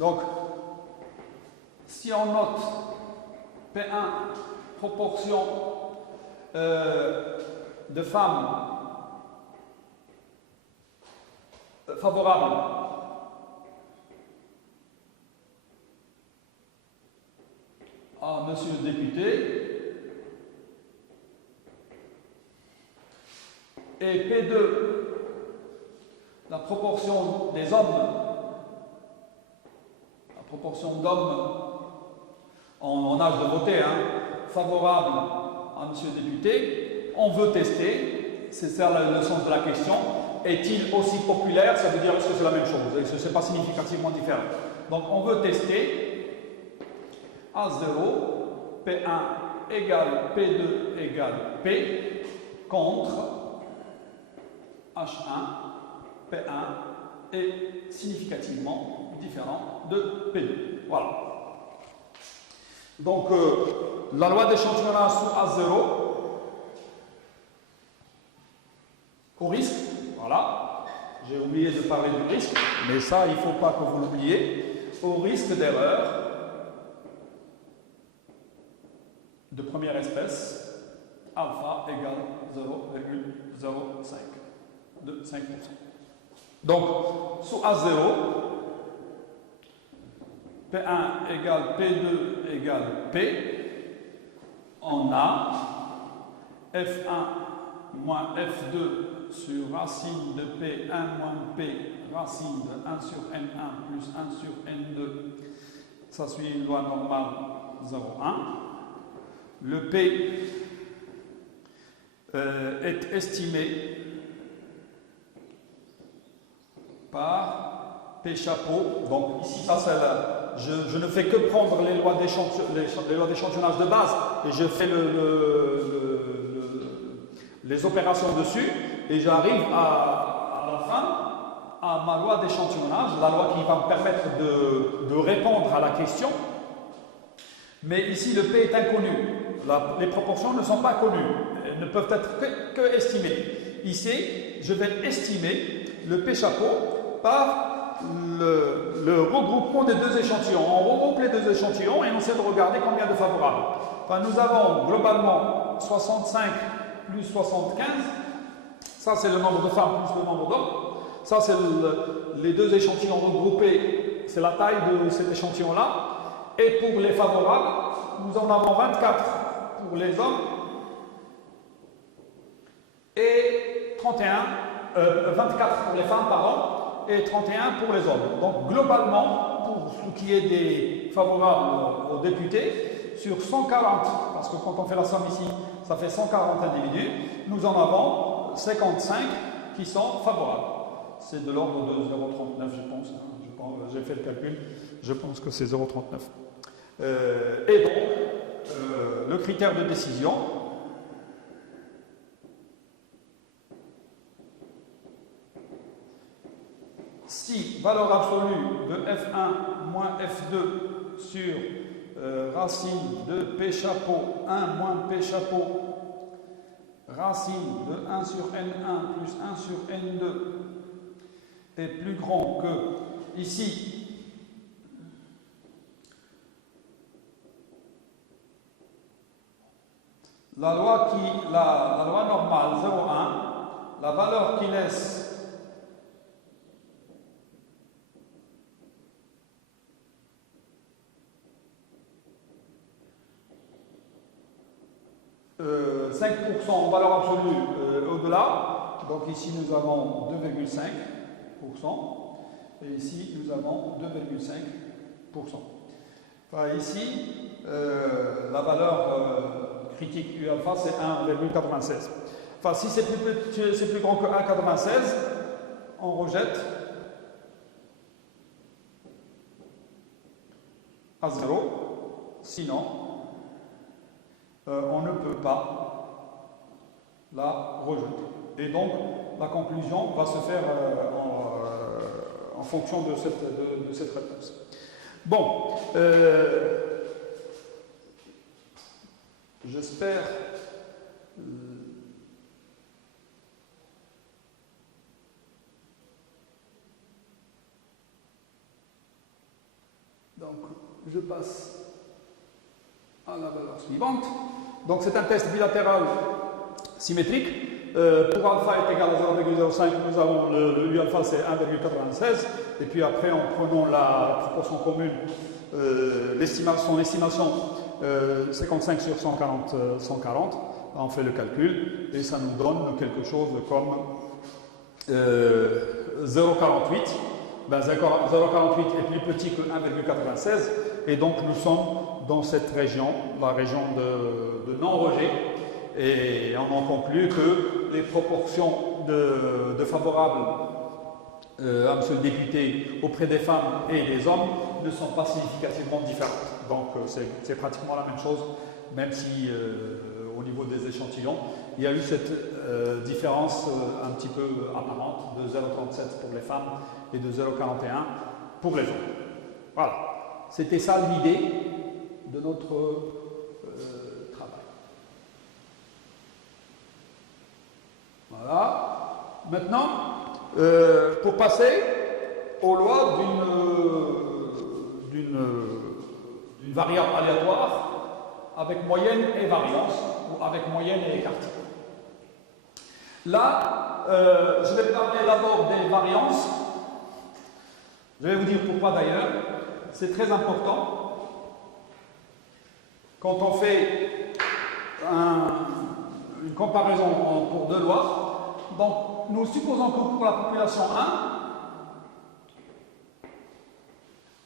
Donc, si on note P1, proportion de femmes favorables à monsieur le député, et P2, la proportion des hommes, la proportion d'hommes en âge de voter, favorable à monsieur le député, on veut tester, c'est ça le sens de la question, est-il aussi populaire? Ça veut dire est-ce que c'est la même chose? Est-ce que ce n'est pas significativement différent? Donc on veut tester A0, P1 égale P2 égale P contre H1, P1 est significativement différent de P2. Voilà. Donc, la loi d'échantillonnage sous A0, au risque, voilà, j'ai oublié de parler du risque, mais ça, il ne faut pas que vous l'oubliez, au risque d'erreur de première espèce, alpha égale 0,05 de 5%. Donc, sous A0, P1 égale P2 égale P, on a F1 moins F2 sur racine de P1 moins P, racine de 1 sur N1 plus 1 sur N2. Ça suit une loi normale 0,1. Le P est estimé par P chapeau. Donc ici, ça c'est je ne fais que prendre les lois d'échantillonnage de base et je fais les opérations dessus et j'arrive à la fin à ma loi d'échantillonnage, la loi qui va me permettre de répondre à la question. Mais ici, le P est inconnu. Les proportions ne sont pas connues. Elles ne peuvent être que estimées. Ici, je vais estimer le P chapeau par le regroupement des deux échantillons. On regroupe les deux échantillons et on essaie de regarder combien de favorables. Enfin, nous avons globalement 65 plus 75. Ça, c'est le nombre de femmes plus le nombre d'hommes. Ça, c'est les deux échantillons regroupés. C'est la taille de cet échantillon-là. Et pour les favorables, nous en avons 24 pour les hommes et 24 pour les femmes, pardon, et 31 pour les hommes. Donc globalement, pour ce qui est des favorables aux députés, sur 140, parce que quand on fait la somme ici, ça fait 140 individus, nous en avons 55 qui sont favorables. C'est de l'ordre de 0,39, je pense. J'ai fait le calcul, je pense que c'est 0,39. Et donc, le critère de décision, si valeur absolue de F1 moins F2 sur racine de P chapeau 1 moins P chapeau, racine de 1 sur N1 plus 1 sur N2 est plus grand que ici, la loi normale 0,1, la valeur qui laisse euh, 5% en valeur absolue au-delà, donc ici nous avons 2,5%, et ici nous avons 2,5%. Enfin, ici, la valeur critique U alpha, c'est 1,96. Enfin, si c'est plus grand que 1,96, on rejette à 0. Sinon, on ne peut pas la rejeter. Et donc, la conclusion va se faire en fonction de cette réponse. Bon, j'espère je passe à la valeur suivante. Donc c'est un test bilatéral symétrique. Pour alpha est égal à 0,05, nous avons le U alpha c'est 1,96. Et puis après, en prenant la proportion commune, son estimation 55 sur 140, on fait le calcul et ça nous donne quelque chose comme 0,48. Ben 0,48 est plus petit que 1,96 et donc nous sommes dans cette région, la région de non-rejet, et on en conclut que les proportions de favorables à M. le député auprès des femmes et des hommes ne sont pas significativement différentes. Donc c'est pratiquement la même chose, même si au niveau des échantillons, il y a eu cette différence un petit peu apparente de 0,37 pour les femmes et de 0,41 pour les hommes. Voilà, c'était ça l'idée de notre travail. Voilà. Maintenant, pour passer aux lois d'une variable aléatoire avec moyenne et variance, ou avec moyenne et écart. Là, je vais parler d'abord des variances. Je vais vous dire pourquoi d'ailleurs. C'est très important. Quand on fait une comparaison pour deux lois, donc nous supposons que pour la population 1,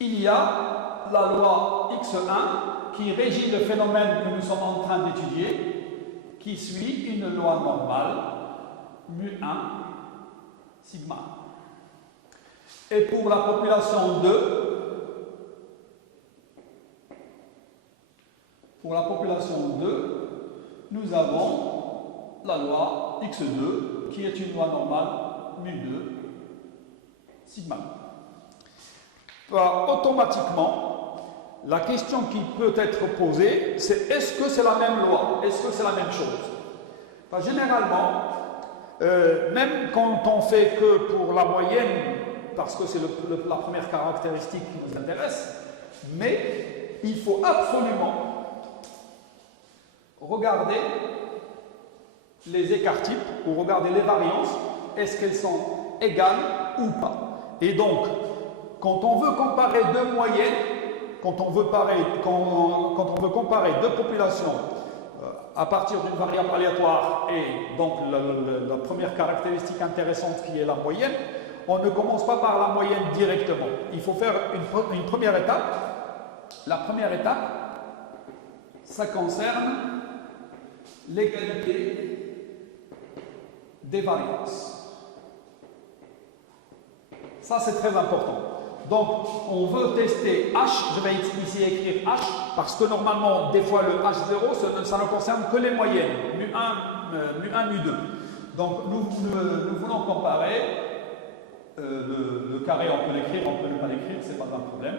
il y a la loi X1 qui régit le phénomène que nous sommes en train d'étudier, qui suit une loi normale, mu1, sigma. Et pour la population 2, nous avons la loi X2 qui est une loi normale mu2 sigma. Automatiquement, la question qui peut être posée, c'est est-ce que c'est la même loi? Est-ce que c'est la même chose? Enfin, généralement, même quand on fait que pour la moyenne, parce que c'est la première caractéristique qui nous intéresse, mais il faut absolument regarder les écarts-types ou regarder les variances, est-ce qu'elles sont égales ou pas. Et donc, quand on veut comparer deux moyennes, quand on veut comparer deux populations à partir d'une variable aléatoire et donc la première caractéristique intéressante qui est la moyenne, on ne commence pas par la moyenne directement. Il faut faire une première étape. La première étape, ça concerne l'égalité des variances. Ça, c'est très important. Donc, on veut tester H. Je vais ici écrire H parce que normalement, des fois, le H0, ça ne concerne que les moyennes, mu1, mu2. Donc, nous voulons comparer le carré, on peut l'écrire, on peut ne pas l'écrire, c'est pas un problème.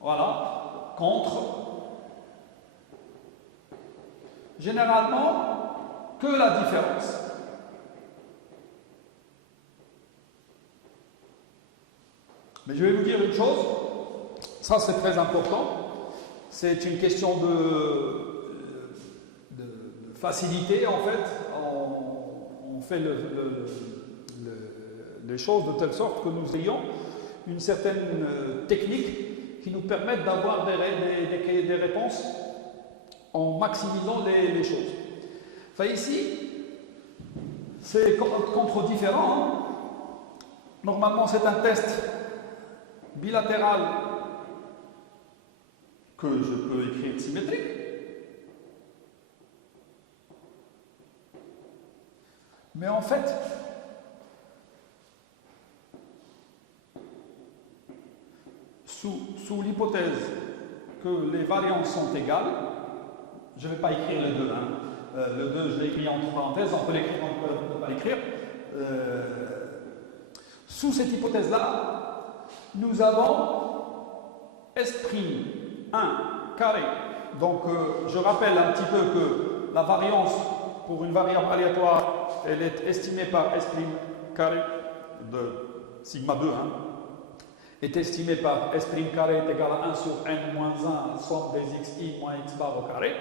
Voilà, contre. Généralement, que la différence. Mais je vais vous dire une chose, ça c'est très important, c'est une question de facilité en fait, on fait les choses de telle sorte que nous ayons une certaine technique qui nous permette d'avoir des réponses en maximisant les choses. Enfin ici, c'est contre différent. Hein. Normalement c'est un test bilatéral que je peux écrire symétrique. Mais en fait, sous l'hypothèse que les variances sont égales, je ne vais pas écrire le 2. Hein. Le 2, je l'ai écrit entre parenthèses, on peut l'écrire, on ne peut pas l'écrire. Sous cette hypothèse-là, nous avons S' 1 carré. Donc, je rappelle un petit peu que la variance pour une variable aléatoire, elle est estimée par S' carré de sigma 2. Hein. est estimé par S' carré est égal à 1 sur n moins 1 somme des xi moins x bar au carré.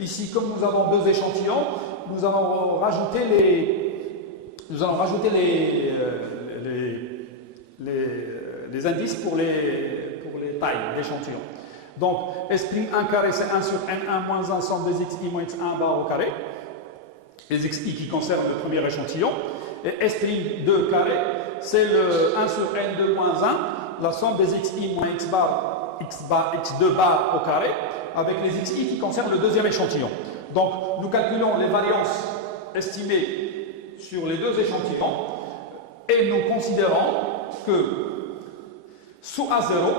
Ici, comme nous avons deux échantillons, nous allons rajouter les indices pour les tailles d'échantillons. Donc, S'1 carré, c'est 1 sur n1 moins 1 somme des xi moins x1 bar au carré. Les xi qui concernent le premier échantillon. Et S'2 carré, c'est le 1 sur n2 moins 1, la somme des xi moins x2 bar au carré, avec les xi qui concernent le deuxième échantillon. Donc, nous calculons les variances estimées sur les deux échantillons et nous considérons que sous A0,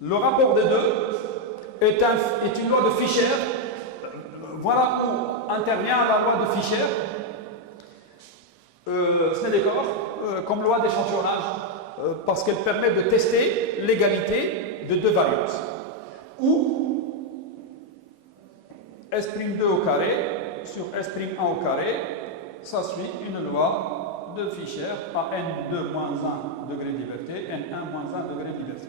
le rapport des deux est une loi de Fischer. Voilà où intervient la loi de Fischer. Ce n'est d'accord comme loi d'échantillonnage parce qu'elle permet de tester l'égalité de deux variances. Où S'2 au carré sur S'1 au carré, ça suit une loi de Fischer à n2 moins 1 degré de liberté, n1 moins 1 degré de liberté.